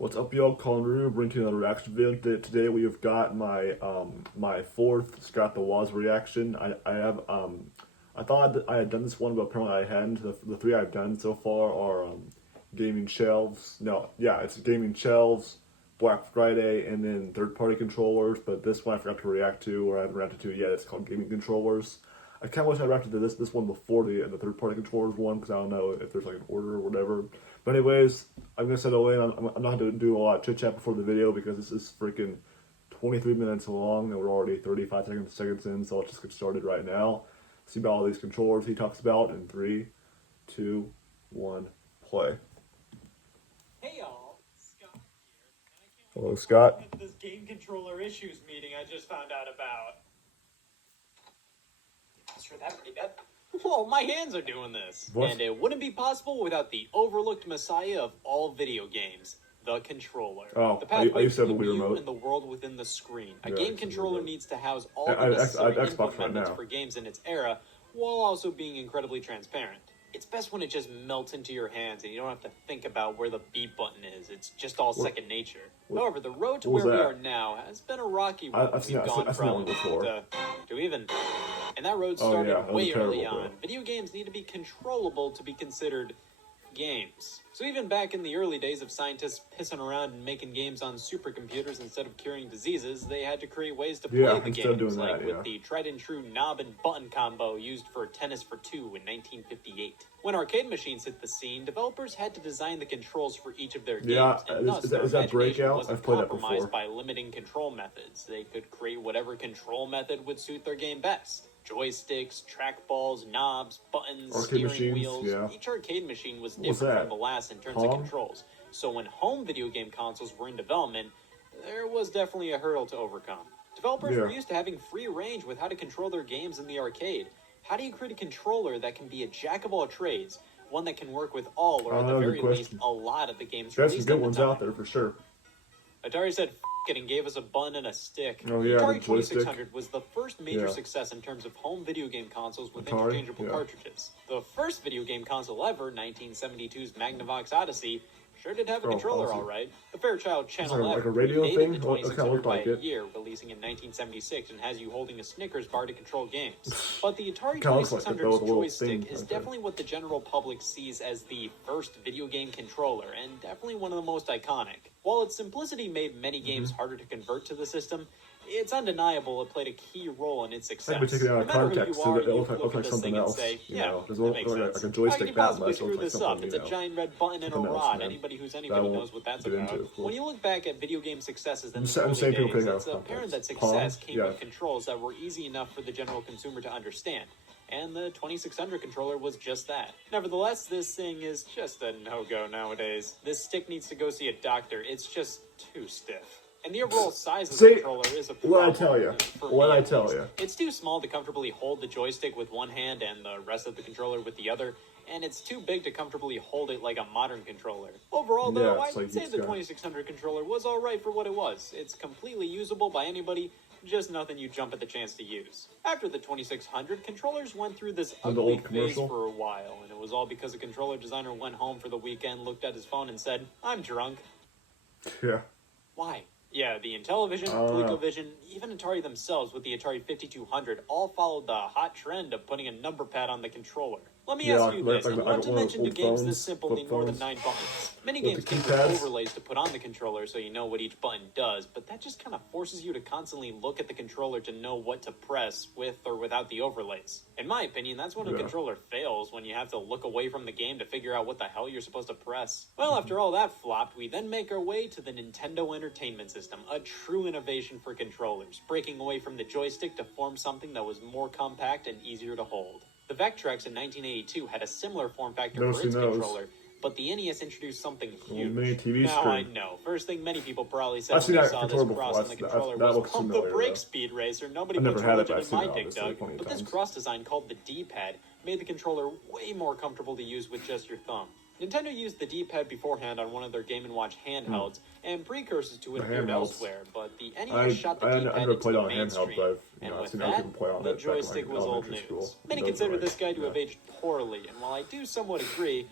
What's up, y'all? Colin Rue, bringing to another reaction video. Today we have got my fourth Scott the Woz reaction. I thought I had done this one, but apparently I hadn't. The three I've done so far are gaming shelves. No, yeah, it's gaming shelves, Black Friday, and then third-party controllers. But this one I forgot to react to, or I haven't reacted to it yet. It's called gaming controllers. I kind of wish I reacted to this one before the third-party controllers one, because I don't know if there's like an order or whatever. But anyways, I'm gonna set away. I'm not gonna do a lot of chit chat before the video because this is freaking 23 minutes long and we're already 35 seconds in. So let's just get started right now. See about all these controllers he talks about in 3, 2, 1, play. Hey y'all, Scott here. Hello, Scott. This game controller issues meeting I just found out about. Sure, that pretty bad. Whoa, my hands are doing this. What? And it wouldn't be possible without the overlooked messiah of all video games, the controller. Oh, the I used to have a Wii between you remote. and the world within the screen. A Yeah, game it's a controller remote. needs to house all I the necessary have input Xbox right methods now. for games in its era, while also being incredibly transparent. It's best when it just melts into your hands and you don't have to think about where the B button is. It's just all second nature. However, the road to what was where we that? are now has been a rocky one. I've seen We've that- gone I've seen that from one before. to even, and that road Oh, started yeah, that was way early terrible, on. bro. Video games need to be controllable to be considered games. So even back in the early days of scientists pissing around and making games on supercomputers instead of curing diseases, they had to create ways to play Yeah, the instead of games, doing like that, with yeah. the tried and true knob and button combo used for Tennis for Two in 1958. When arcade machines hit the scene, developers had to design the controls for each of their games, Yeah, and thus is their that imagination Breakout? wasn't I've played that compromised before. by limiting control methods. They could create whatever control method would suit their game best. Joysticks, trackballs, knobs, buttons, Arcade steering machines, wheels. yeah. Each arcade machine was What was different that? from the last in terms Pong? of controls. So when home video game consoles were in development, there was definitely a hurdle to overcome. Developers Yeah. were used to having free range with how to control their games in the arcade. How do you create a controller that can be a jack of all trades, one that can work with all, or at the Good very least, question. a lot of the games There's some released good at the ones time? out there for sure. Atari said F it and gave us a button and a stick. Oh, yeah, Atari the joystick. 2600 was the first major Yeah. success in terms of home video game consoles with Atari, interchangeable yeah. cartridges. The first video game console ever, 1972's Magnavox Odyssey, sure did have a Oh, controller awesome. alright. The Fairchild Channel like F a radio predated thing? the Well, it kinda 2600 looked by like a it. year, releasing in 1976, and has you holding a Snickers bar to control games. But the Atari Kinda looks like it, though, 2600's with a little joystick thing is right there. definitely what the general public sees as the first video game controller, and definitely one of the most iconic. While its simplicity made many Mm-hmm. games harder to convert to the system, it's undeniable it played a key role in its I success. could be taken out of No matter who context you so are, that it you looks look like at this something thing and else. say, You yeah, know, that doesn't look makes like sense. a How joystick could you that possibly much. It screw looks like this up? something, It's you a know, giant red button and a something else, rod. man. Anybody who's I anybody won't knows what that's get into about. it, of course. When you look back at video game successes in I'm the saying early people days, take out it's of apparent that context. success Pong? came Yeah. with controls that were easy enough for the general consumer to understand. And the 2600 controller was just that. Nevertheless, this thing is just a no-go nowadays. This stick needs to go see a doctor. It's just too stiff. And the overall size of the See, controller is a what'd I problem. tell ya? for What'd me I at tell least. ya? It's too small to comfortably hold the joystick with one hand and the rest of the controller with the other, and it's too big to comfortably hold it like a modern controller. Overall, though, Yeah, it's I'd like say it's the got- 2600 controller was alright for what it was. It's completely usable by anybody, just nothing you jump at the chance to use. After the 2600, controllers went through this The ugly old phase commercial? for a while, and it was all because a controller designer went home for the weekend, looked at his phone, and said, "I'm drunk." Yeah. Why? Yeah, the Intellivision, I don't know. ColecoVision, even Atari themselves with the Atari 5200 all followed the hot trend of putting a number pad on the controller. Let me Yeah, ask you like- this, like- and like what one of those dimension do old games phones, this simple flip need more than phones. 9 buttons? Many With games the came with keypads? overlays to put on the controller so you know what each button does, but that just kind of forces you to constantly look at the controller to know what to press with or without the overlays. In my opinion, that's when a Yeah. controller fails, when you have to look away from the game to figure out what the hell you're supposed to press. Well, after all that flopped, we then make our way to the Nintendo Entertainment System, a true innovation for controllers, breaking away from the joystick to form something that was more compact and easier to hold. The Vectrex in 1982 had a similar form factor No, for she its knows. controller, but the NES introduced something huge. mini TV now, I screen. know. First thing many people probably said I've when seen they that saw this controller cross before. on the That's- controller that was looks pump the familiar, brake though. speed racer. Nobody I've never puts had it, religion but in I've seen my it, dick obviously, dug. plenty of But this times. cross design called the D-pad made the controller way more comfortable to use with just your thumb. Nintendo used the D-pad beforehand on one of their Game & Watch handhelds, and precursors to it The appeared handhelds. elsewhere, but the NES I shot the I D-pad never into played the on a handheld, mainstream. but I've And with seen other that, people play on the it back in, like, joystick was old elementary news. school. Many Those consider were this guy to yeah. have aged poorly, and while I do somewhat agree,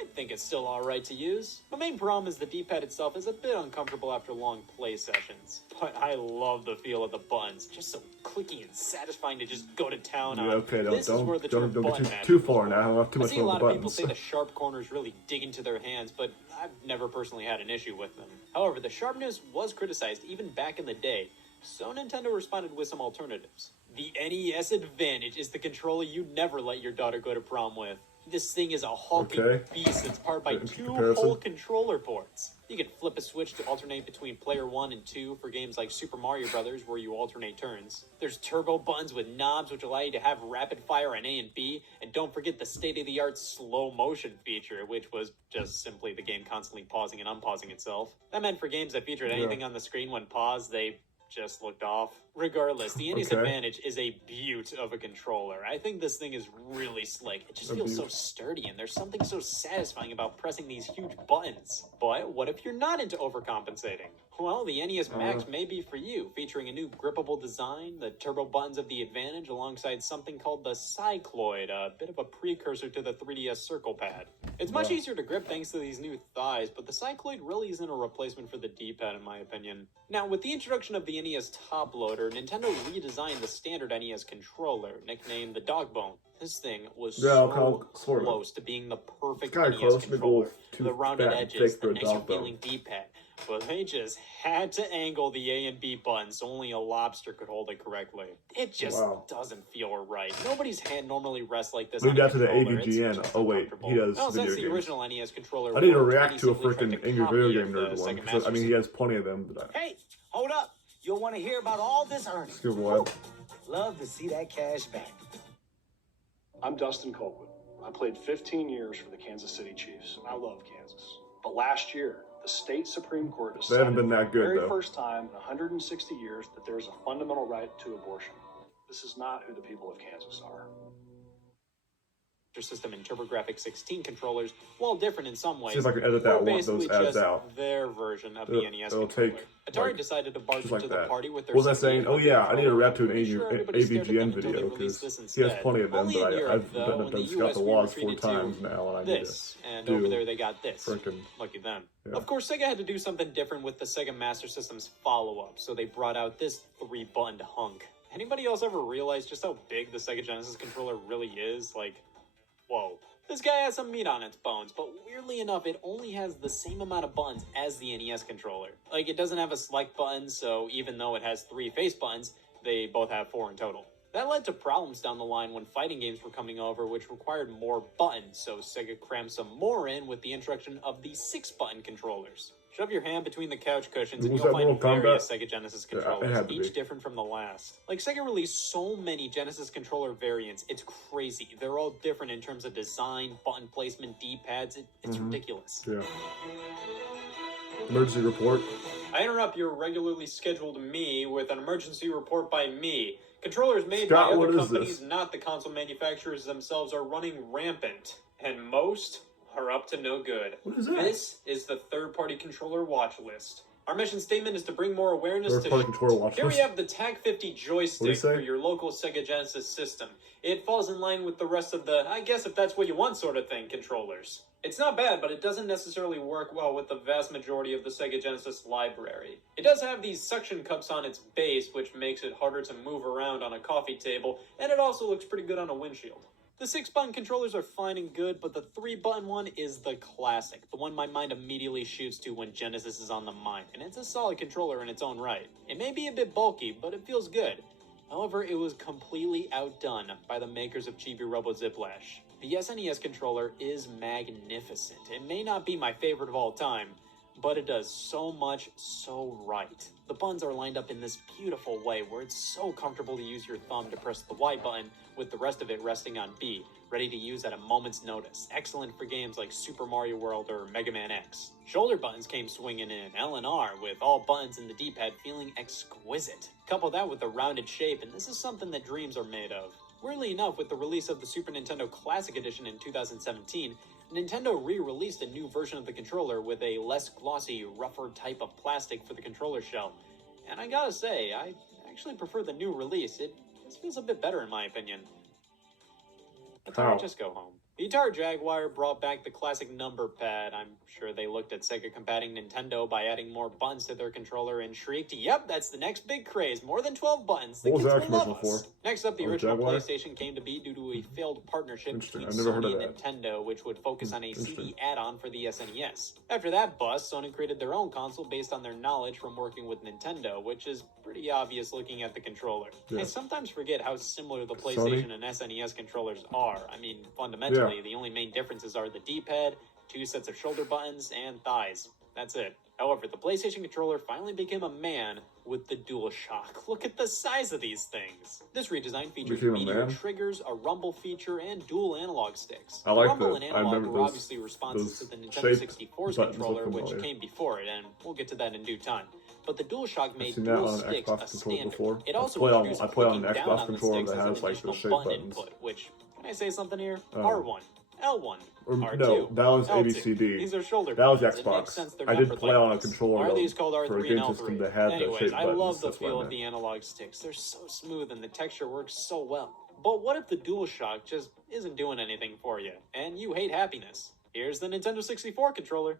I think it's still alright to use. My main problem is the D-pad itself is a bit uncomfortable after long play sessions. But I love the feel of the buttons, just so clicky and satisfying to just go to town on. Yeah, okay, This is where the term don't button get magic too was far born. now. I have too I much see a on the lot of people buttons. say the sharp corners really dig into their hands, but I've never personally had an issue with them. However, the sharpness was criticized even back in the day, so Nintendo responded with some alternatives. The NES Advantage is the controller you'd never let your daughter go to prom with. This thing is a hulking beast that's powered by In two comparison. whole controller ports. You can flip a switch to alternate between player 1 and 2 for games like Super Mario Bros. Where you alternate turns. There's turbo buttons with knobs which allow you to have rapid fire on A and B, and don't forget the state-of-the-art slow motion feature, which was just simply the game constantly pausing and unpausing itself. That meant for games that featured anything on the screen when paused, they just looked off. Regardless, the NES Advantage is a beaut of a controller. I think this thing is really slick. It just feels so sturdy, and there's something so satisfying about pressing these huge buttons. But what if you're not into overcompensating? Well, the NES Max may be for you, featuring a new grippable design, the turbo buttons of the Advantage, alongside something called the Cycloid, a bit of a precursor to the 3DS Circle Pad. It's much easier to grip thanks to these new thighs, but the Cycloid really isn't a replacement for the D-pad in my opinion. Now, with the introduction of the NES Top Loader, Nintendo redesigned the standard NES controller, nicknamed the Dogbone. This thing was so close to being the perfect NES controller. The rounded edges, the nicer feeling D-pad. But they just had to angle the A and B buttons so only a lobster could hold it correctly. It just doesn't feel right. Nobody's hand normally rests like this. Leave that to the controller. AVGN. Oh wait, he does Well, video since the games. original NES controller I need to worked, react to a he simply tried freaking to Angry copy Video it Game the Nerd one. Sega 'Cause, I mean, he Master has plenty of them. But Hey, hold up. You'll want to hear about all this earnings. Excuse me, what? Love to see that cash back. I'm Dustin Colquitt. I played 15 years for the Kansas City Chiefs, and I love Kansas. But last year, the state Supreme Court They decided haven't been that for good, the very though. first time in 160 years that there is a fundamental right to abortion. This is not who the people of Kansas are. System and TurboGrafx 16 controllers, while different in some ways, See if I can edit were that one, basically those ads just out. their version of It'll- the NES it'll controller. take, Atari like, decided to barge just like into the that. party with their What was I saying? Oh yeah, I need to react to an I'm sure everybody stared at them AVGN until they video released because this he has instead. plenty of them, Only but in Europe, I've though, done in the Scott US the we Waz 4 retreated to times now, and I need this, and do over there they got this. freaking Lucky them. Yeah. Of course, Sega had to do something different with the Sega Master System's follow-up, so they brought out this 3-buttoned hunk. Anybody else ever realize just how big the Sega Genesis controller really is? Like, whoa. This guy has some meat on its bones, but weirdly enough, it only has the same amount of buttons as the NES controller. Like, it doesn't have a select button, so even though it has 3 face buttons, they both have 4 in total. That led to problems down the line when fighting games were coming over, which required more buttons, so Sega crammed some more in with the introduction of the 6-button controllers. Shove your hand between the couch cushions and Was you'll that find Mortal Kombat? various Sega Genesis Yeah, it controllers, had to each be. different from the last. Like, Sega released so many Genesis controller variants, it's crazy. They're all different in terms of design, button placement, D-pads, it's ridiculous. yeah. Emergency report. I interrupt your regularly scheduled me with an emergency report by me. Controllers made Scott, by what other is companies, this? not the console manufacturers themselves, are running rampant. And most are up to no good. What is that? This is the third-party controller watch list. Our mission statement is to bring more awareness to Third-party controller watch Here list? we have the TAC-50 joystick say? for your local Sega Genesis system. It falls in line with the rest of the, I guess if that's what you want sort of thing, controllers. It's not bad, but it doesn't necessarily work well with the vast majority of the Sega Genesis library. It does have these suction cups on its base, which makes it harder to move around on a coffee table, and it also looks pretty good on a windshield. The 6-button controllers are fine and good, but the 3-button one is the classic, the one my mind immediately shoots to when Genesis is on the mind, and it's a solid controller in its own right. It may be a bit bulky, but it feels good. However, it was completely outdone by the makers of Chibi Robo Ziplash. The SNES controller is magnificent. It may not be my favorite of all time, but it does so much so right. The buttons are lined up in this beautiful way where it's so comfortable to use your thumb to press the Y button with the rest of it resting on B, ready to use at a moment's notice. Excellent for games like Super Mario World or Mega Man X. Shoulder buttons came swinging in, L and R, with all buttons in the D-pad feeling exquisite. Couple that with the rounded shape, and this is something that dreams are made of. Weirdly enough, with the release of the Super Nintendo Classic Edition in 2017, Nintendo re-released a new version of the controller with a less glossy, rougher type of plastic for the controller shell. And I gotta say, I actually prefer the new release. It just feels a bit better in my opinion. Atari, How? just go home. The Atari Jaguar brought back the classic number pad. I'm sure they looked at Sega combating Nintendo by adding more buttons to their controller and shrieked, "Yep, that's the next big craze. More than 12 buttons. The What was kids that will love commercial us." for? Next up, the Oh, original Jaguar? PlayStation came to be due to a failed partnership Interesting. between I've never heard Sony of and Nintendo, which would focus on a CD Interesting. add-on for the SNES. After that bust, Sony created their own console based on their knowledge from working with Nintendo, which is pretty obvious looking at the controller. Yeah. I sometimes forget how similar the Sony? PlayStation and SNES controllers are. I mean, fundamentally, the only main differences are the D-pad, 2 sets of shoulder buttons, and thighs. That's it. However, the PlayStation controller finally became a man with the DualShock. Look at the size of these things. This redesign features Became a meteor man? triggers, a rumble feature, and dual analog sticks. I like rumble that. and I analog remember were those- obviously responses to those the Nintendo shape 64's buttons controller, look which familiar. came before it, and we'll get to that in due time. But the DualShock made seen that dual on an sticks Xbox a controller standard. before. It I also play on- introduced I play on an clicking down Xbox on the controller sticks that as an has, like, the additional shape button buttons. input, which, can I say something here? Oh. R1, L1, Or, R2. no, that was L2. ABCD. These are shoulder That was buttons. It Xbox. makes sense they're I did numbered play like on a this. controller, Why are though, these called for a R3 game and system L3? that had the Anyways, shape I love buttons. the That's what I feel of meant. the analog sticks. They're so smooth and the texture works so well. But what if the DualShock just isn't doing anything for you, and you hate happiness? Here's the Nintendo 64 controller.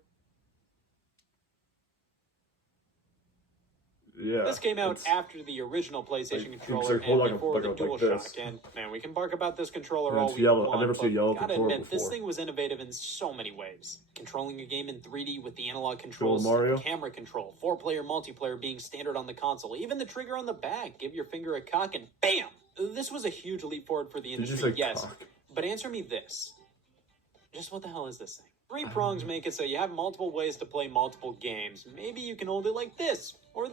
Yeah. This came out it's- after the original PlayStation like, controller it's like, hold and like a- before like the a- like DualShock. this. And man, we can bark about this controller And all it's we yellow. want. I've never seen a yellow gotta controller admit, this before. thing was innovative in so many ways. Controlling a game in 3D with the analog controls, Mario? camera control, 4-player multiplayer being standard on the console, even the trigger on the back. Give your finger a cock and BAM! This was a huge leap forward for the Did you industry, say yes. cock? But answer me this. Just what the hell is this thing? 3 prongs make it so you have multiple ways to play multiple games. Maybe you can hold it like this, or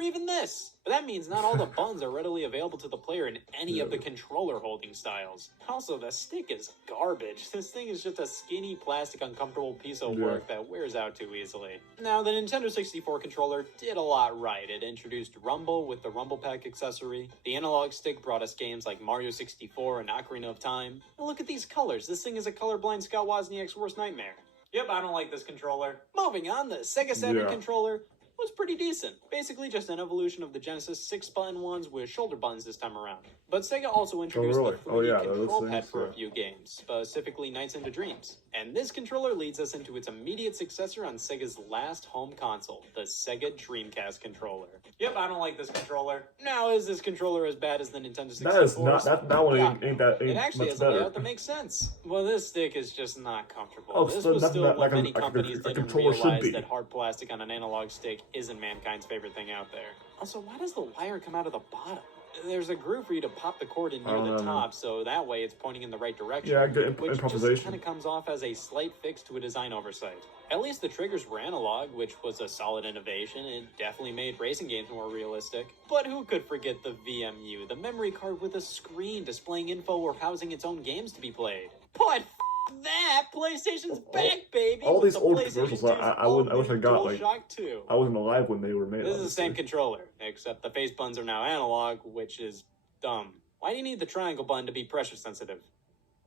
even this. But that means not all the buttons are readily available to the player in any of the controller holding styles. Also, the stick is garbage. This thing is just a skinny, plastic, uncomfortable piece of work that wears out too easily. Now, the Nintendo 64 controller did a lot right. It introduced Rumble with the Rumble Pack accessory. The analog stick brought us games like Mario 64 and Ocarina of Time. And look at these colors. This thing is a colorblind Scott Wozniak's worst nightmare. Yep, I don't like this controller. Moving on, the Sega Saturn Yeah. controller was pretty decent. Basically just an evolution of the Genesis 6-button ones with shoulder buttons this time around. But Sega also introduced really? the 3D Oh, yeah, those control things, pad for a yeah. few games, specifically Nights into Dreams. And this controller leads us into its immediate successor on Sega's last home console, the Sega Dreamcast controller. Yep, I don't like this controller. Now, is this controller as bad as the Nintendo 64? That is not. That one Yeah. ain't that. It Ain't actually much has a better. layout that makes sense. Well, this stick is just not comfortable. Oh, This so was nothing still that- when like many a companies didn't controller should realize be. that hard plastic on an analog stick isn't mankind's favorite thing out there. Also, why does the wire come out of the bottom? There's a groove for you to pop the cord in I near don't the know. top, so that way it's pointing in the right direction. Yeah, good which just improvisation. kind of comes off as a slight fix to a design oversight. At least the triggers were analog, which was a solid innovation. It definitely made racing games more realistic. But who could forget the VMU, the memory card with a screen displaying info or housing its own games to be played? But that, PlayStation's back, baby! all with these the old PlayStation commercials, 2's I wish I all-new got, like, DualShock 2. I wasn't alive when they were made. This is the same obviously. controller, except the face buttons are now analog, which is dumb. Why do you need the triangle button to be pressure sensitive?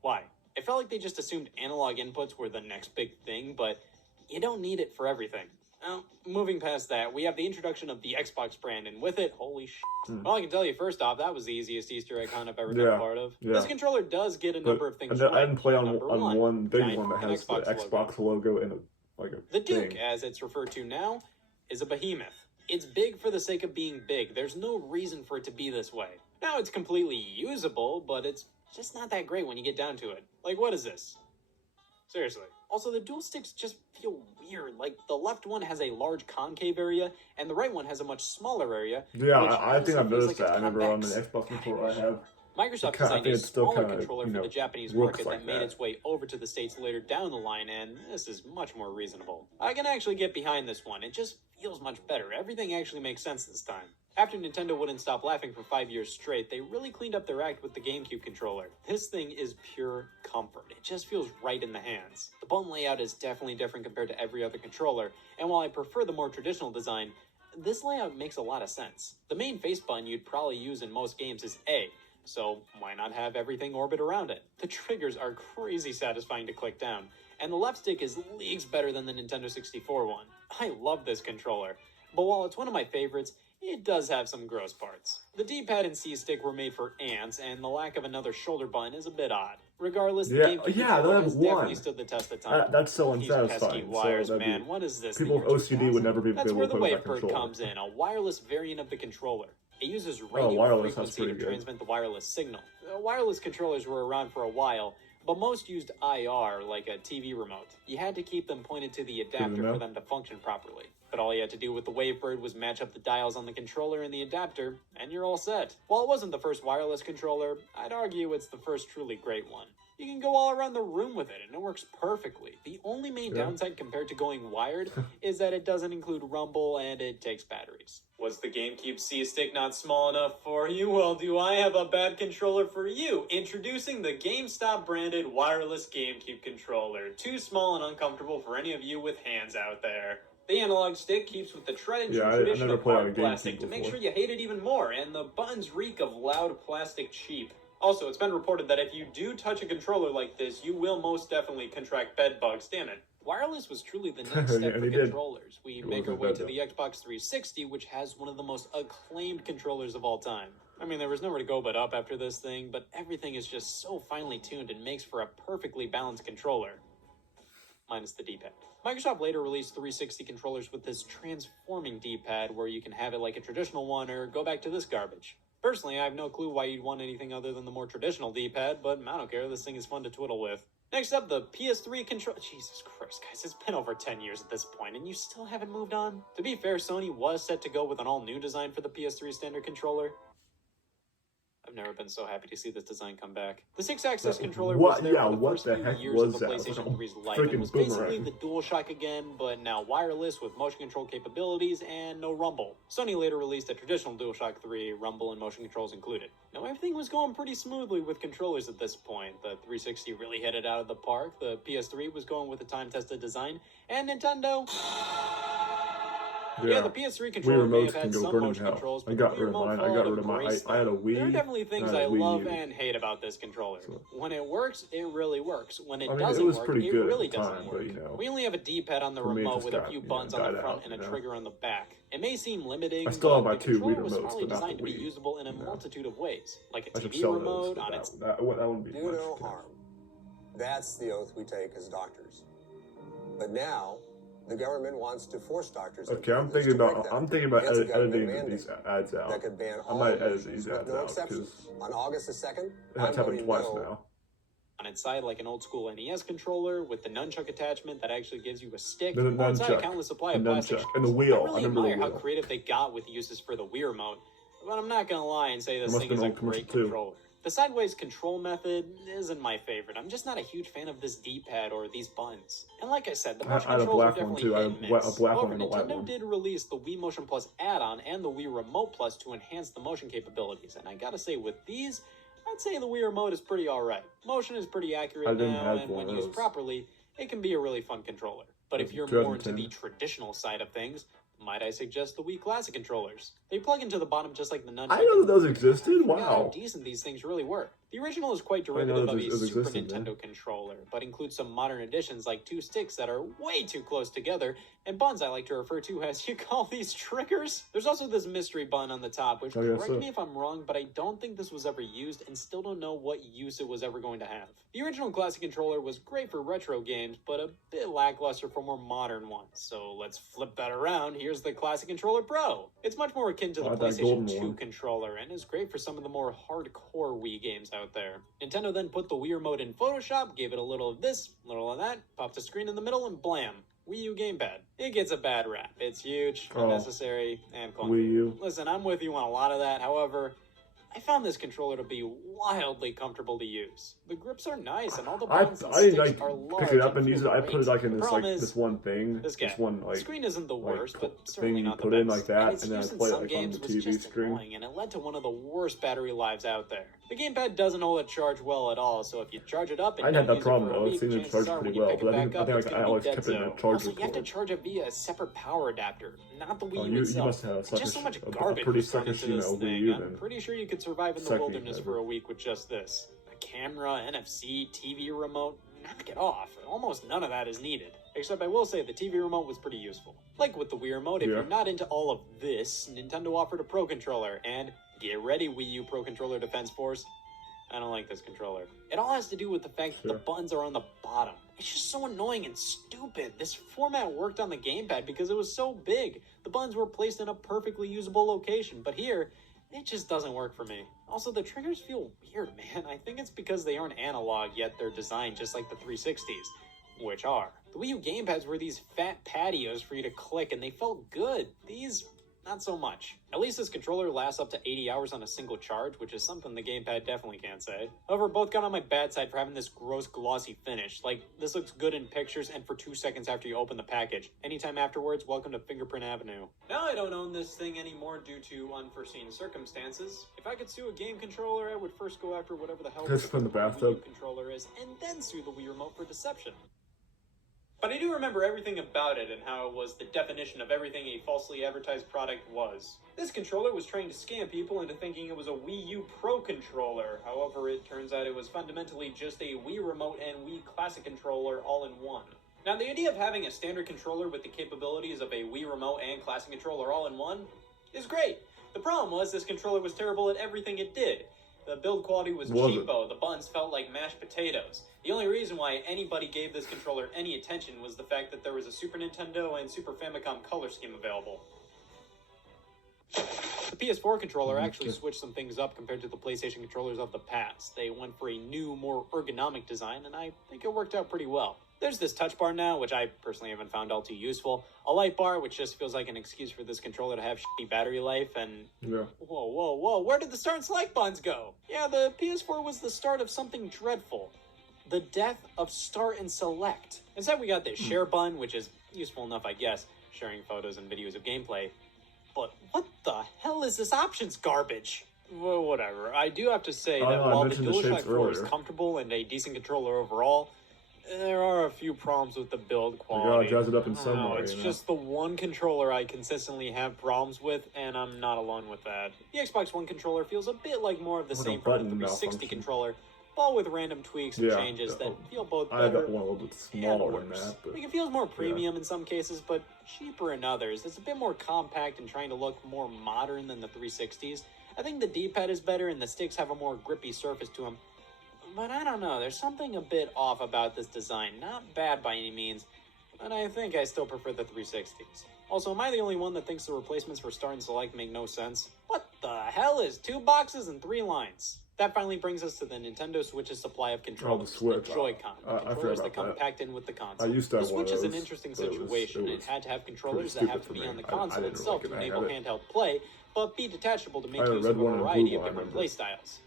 Why? It felt like they just assumed analog inputs were the next big thing, but you don't need it for everything. Now, moving past that, we have the introduction of the Xbox brand, and with it, holy shit. Well, I can tell you, first off, that was the easiest Easter egg hunt I've ever been a Yeah, part of. yeah. This controller does get a But number of things I right. didn't play on Number one big giant one that fucking has the Xbox Xbox logo and a The Duke, thing. as it's referred to now, is a behemoth. It's big for the sake of being big. There's no reason for it to be this way. Now, it's completely usable, but it's just not that great when you get down to it. Like, what is this? Seriously. Also, the dual sticks just feel weird. Like, the left one has a large concave area, and the right one has a much smaller area. Yeah, which I think honestly I've feels noticed like that. it's I never on an convex. Xbox controller I have. Microsoft It kinda- I designed think a it's still smaller kinda, controller you for know, the Japanese looks market like that made that. its way over to the States later down the line, and this is much more reasonable. I can actually get behind this one. It just feels much better. Everything actually makes sense this time. After Nintendo wouldn't stop laughing for 5 years straight, they really cleaned up their act with the GameCube controller. This thing is pure comfort. It just feels right in the hands. The button layout is definitely different compared to every other controller, and while I prefer the more traditional design, this layout makes a lot of sense. The main face button you'd probably use in most games is A, so why not have everything orbit around it? The triggers are crazy satisfying to click down, and the left stick is leagues better than the Nintendo 64 one. I love this controller, but while it's one of my favorites, it does have some gross parts. The D-pad and C-stick were made for ants, and the lack of another shoulder button is a bit odd. Regardless, the GameCube controller they'll have has one. definitely stood the test of time. That's so These unsatisfying. pesky wires, so that'd man. be, What is this? people the with year OCD would 2000? never be That's able where to the play with that Wavebird controller. comes in, a wireless variant of the controller. It uses radio wireless, that's frequency to pretty good. transmit the wireless signal. Wireless controllers were around for a while, but most used IR, like a TV remote. You had to keep them pointed to the adapter know. for them to function properly. But all you had to do with the Wavebird was match up the dials on the controller and the adapter, and you're all set. While it wasn't the first wireless controller, I'd argue it's the first truly great one. You can go all around the room with it, and it works perfectly. The only main downside compared to going wired is that it doesn't include rumble and it takes batteries. Was the GameCube C-Stick not small enough for you? Well, do I have a bad controller for you? Introducing the GameStop branded wireless GameCube controller. Too small and uncomfortable for any of you with hands out there. The analog stick keeps with the tried and true tradition never of played on hard a plastic GameCube to make before. sure you hate it even more, and the buttons reek of loud plastic cheap. Also, it's been reported that if you do touch a controller like this, you will most definitely contract bed bugs. Damn it. Wireless was truly the next step And for he did. controllers. We It make our wasn't way bad, to though. the Xbox 360, which has one of the most acclaimed controllers of all time. I mean, there was nowhere to go but up after this thing, but everything is just so finely tuned and makes for a perfectly balanced controller. Minus the D-pad. Microsoft later released 360 controllers with this transforming D-pad where you can have it like a traditional one or go back to this garbage. Personally, I have no clue why you'd want anything other than the more traditional D-pad, but I don't care, this thing is fun to twiddle with. Next up, the PS3 control. Jesus Christ, guys, it's been over 10 years at this point, and you still haven't moved on? To be fair, Sony was set to go with an all-new design for the PS3 standard controller. I've never been so happy to see this design come back. The 6-axis controller was there for the what first the few heck years was of the that? PlayStation Like a 3's life. It freaking was basically boomerang. the DualShock again, but now wireless with motion control capabilities and no rumble. Sony later released a traditional DualShock 3, rumble and motion controls included. Now everything was going pretty smoothly with controllers at this point. The 360 really hit it out of the park, the PS3 was going with a time-tested design, and Nintendo... Yeah, the PS3 controller may remotes have can had go some burn in motion hell. controls, I but got the Wii rid of remote mine. I fell got out rid of of mine. grace, I had a though. Wii. There are definitely things and I I had a Wii love U. and hate about this controller. So- When it works, it really works. When it I mean, doesn't it was work, pretty it good at really the doesn't time, work. but, you know, We only have a D-pad on the for me, it remote just with a got, few you know, buttons on the died front out, and a you know? trigger on the back. It may seem limiting, I still have but my the two Wii controller was remotes, probably but not designed the to be Wii. usable in a No. multitude of ways, like a I should TV sell remote those, on but its... that wouldn't be Do much. no harm. That's the oath we take as doctors. But now, the government wants to force doctors. Okay, I'm to break thinking that. about It's a government editing mandate these ads out. that could ban I all might edit abortions these with ads no out exceptions. because On August the 2nd, that's happened twice now. on its side like an old school NES controller with the nunchuck attachment that actually gives you a stick. The or inside a nunchuck. countless supply The of plastic nunchuck. And the strips. wheel. I I really remember the admire how wheel. creative they got with uses for the Wii remote, but I'm not gonna lie and say this It must thing have is been a old commercial great too. controller. The sideways control method isn't my favorite. I'm just not a huge fan of this D-pad or these buttons. And like I said, the motion I had a controls are black one definitely too. I hit had and a miss. black However, one and a white Nintendo one. did release the Wii Motion Plus add-on and the Wii Remote Plus to enhance the motion capabilities. And I gotta say, with these, I'd say the Wii Remote is pretty alright. Motion is pretty accurate I didn't now, have and one when of used those. properly, it can be a really fun controller. But if you're more into the traditional side of things, might I suggest the Wii Classic controllers? They plug into the bottom just like the nunchuck. I didn't know that those existed. I forgot how Wow. decent these things really were. The original is quite I know derivative of it a was Super existing, Nintendo man. controller, but includes some modern additions like two sticks that are way too close together, and buttons I like to refer to as, you call these triggers? There's also this mystery button on the top, which, Oh, yeah, correct so- me if I'm wrong, but I don't think this was ever used, and still don't know what use it was ever going to have. The original Classic controller was great for retro games, but a bit lackluster for more modern ones. So let's flip that around. Here's the Classic Controller Pro. It's much more akin to the that PlayStation golden 2 one. controller, and is great for some of the more hardcore Wii games out there. Nintendo then put the Wii Remote in Photoshop, gave it a little of this, a little of that, popped a screen in the middle, and blam! Wii U gamepad. It gets a bad rap. It's huge, Oh. unnecessary, and clunky. Wii U. Listen, I'm with you on a lot of that. However, I found this controller to be wildly comfortable to use. The grips are nice, and all the buttons and I sticks like are large pick it up and feel use it. I great. put it like in The this problem is, this one thing. this guy. This one the like screen isn't the like, worst, but thing certainly you not the put best. in like that, its and then I use in play it some like on games the was TV just screen. annoying, and it led to one of the worst battery lives out there. The gamepad doesn't hold a charge well at all, so if you charge it up and I don't had that use problem it for a though. It week, seemed to chances charge are when pretty you well, pick but it I back think up, it's I gonna be always dead kept it in a zone. charger Also, you have to cord. charge it via a separate power adapter, not the Wii Oh, U you itself. must have Just so much a garbage pretty was thrown suckish, into you this know, Wii thing. U I'm then. pretty sure you could survive in the Sucky, wilderness ever. for a week with just this. A camera, NFC, TV remote, knock it off. Almost none of that is needed. Except I will say the TV remote was pretty useful. Like with the Wii remote, if Yeah. you're not into all of this, Nintendo offered a Pro Controller, and get ready Wii U Pro Controller Defense Force, I don't like this controller. It all has to do with the fact that the buttons are on the bottom. It's just so annoying and stupid. This format worked on the gamepad because it was so big. The buttons were placed in a perfectly usable location, but here, it just doesn't work for me. Also, the triggers feel weird, man. I think it's because they aren't analog, yet they're designed just like the 360s, which are. The Wii U gamepads were these fat patios for you to click, and they felt good. These, not so much. At least this controller lasts up to 80 hours on a single charge, which is something the gamepad definitely can't say. However, both got on my bad side for having this gross glossy finish. Like, this looks good in pictures and for 2 seconds after you open the package. Anytime afterwards, welcome to Fingerprint Avenue. Now I don't own this thing anymore due to unforeseen circumstances. If I could sue a game controller, I would first go after whatever the hell Just put in the Wii U bathtub. controller is, and then sue the Wii Remote for deception. But I do remember everything about it and how it was the definition of everything a falsely advertised product was. This controller was trying to scam people into thinking it was a Wii U Pro controller. However, it turns out it was fundamentally just a Wii Remote and Wii Classic controller all in one. Now, the idea of having a standard controller with the capabilities of a Wii Remote and Classic controller all in one is great. The problem was this controller was terrible at everything it did. The build quality was cheapo, the buttons felt like mashed potatoes. The only reason why anybody gave this controller any attention was the fact that there was a Super Nintendo and Super Famicom color scheme available. The PS4 controller actually switched some things up compared to the PlayStation controllers of the past. They went for a new, more ergonomic design, and I think it worked out pretty well. There's this touch bar now, which I personally haven't found all too useful. A light bar, which just feels like an excuse for this controller to have shitty battery life, and... Yeah. Whoa, where did the start and select buttons go? Yeah, the PS4 was the start of something dreadful. The death of start and select. Instead, we got this share button, which is useful enough, I guess, sharing photos and videos of gameplay. But what the hell is this options garbage? Well, whatever. I do have to say that I while the mentioned the DualShock shapes 4 is earlier. comfortable and a decent controller overall, there are a few problems with the build You quality. gotta jazz it up in I don't some know, way. it's you know? just the one controller I consistently have problems with, and I'm not alone with that. The Xbox One controller feels a bit like more of the What a same from the button 360 malfunction. controller, but with random tweaks and Yeah, changes that feel both I had better that one a little bit and smaller than worse. that, but Like, it feels more premium in some cases, but cheaper in others. It's a bit more compact and trying to look more modern than the 360s. I think the D-pad is better and the sticks have a more grippy surface to them. But I don't know, there's something a bit off about this design. Not bad by any means, but I think I still prefer the 360s. Also, am I the only one that thinks the replacements for Start and Select make no sense? What the hell is 2 boxes and 3 lines? That finally brings us to the Nintendo Switch's supply of controllers, Switch. the Joy-Con, the I forgot controllers that about come that. packed in with the console. I used to have The one of Switch is an those, interesting but it was- situation. it It was had to have pretty controllers that stupid have to for be me. on the I console didn't itself like to it. I enable had handheld play, but be detachable to make had a use red of a one and a blue variety of one, I different remember. play styles.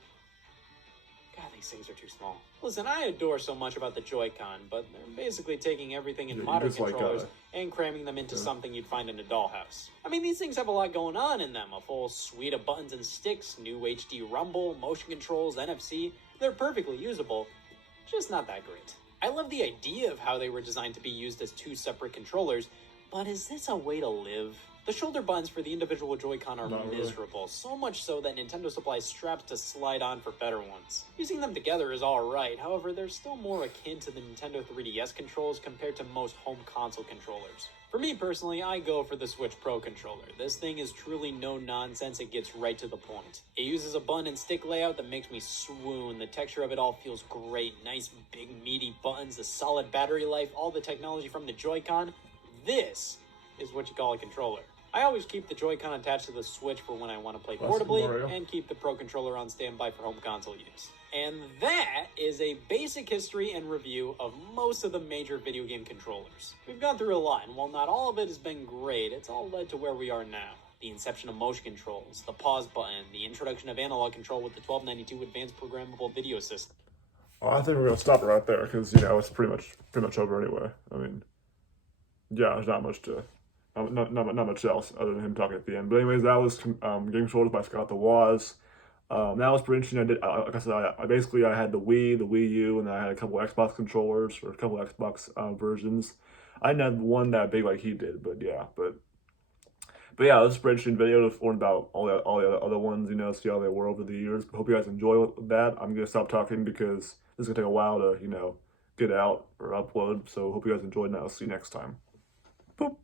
God, these things are too small. Listen, I adore so much about the Joy-Con, but they're basically taking everything in Yeah, you modern just like, controllers and cramming them into something you'd find in a dollhouse. I mean, these things have a lot going on in them. A full suite of buttons and sticks, new HD rumble, motion controls, NFC. They're perfectly usable, just not that great. I love the idea of how they were designed to be used as 2 separate controllers, but is this a way to live? The shoulder buttons for the individual Joy-Con are Not really. miserable, so much so that Nintendo supplies straps to slide on for better ones. Using them together is alright, however, they're still more akin to the Nintendo 3DS controls compared to most home console controllers. For me personally, I go for the Switch Pro controller. This thing is truly no nonsense, it gets right to the point. It uses a button and stick layout that makes me swoon. The texture of it all feels great. Nice big meaty buttons, the solid battery life, all the technology from the Joy-Con. This is what you call a controller. I always keep the Joy-Con attached to the Switch for when I want to play Well, Super portably, Mario. and keep the Pro controller on standby for home console use. And that is a basic history and review of most of the major video game controllers. We've gone through a lot, and while not all of it has been great, it's all led to where we are now. The inception of motion controls, the pause button, the introduction of analog control with the 1292 Advanced Programmable Video System. Well, I think we're gonna stop it right there because it's pretty much over anyway. I mean, yeah, there's not much to, not much else other than him talking at the end. But anyways, that was Game Controllers by Scott the Woz. That was pretty interesting. I did, like I said, I had the Wii, the Wii U, and I had a couple Xbox controllers or a couple Xbox versions. I didn't have one that big like he did, but yeah, But yeah, this is a pretty interesting video to learn about all the other ones, see how they were over the years. Hope you guys enjoy that. I'm gonna stop talking because this is gonna take a while to, get out or upload. So hope you guys enjoyed, and I'll see you next time. Boop.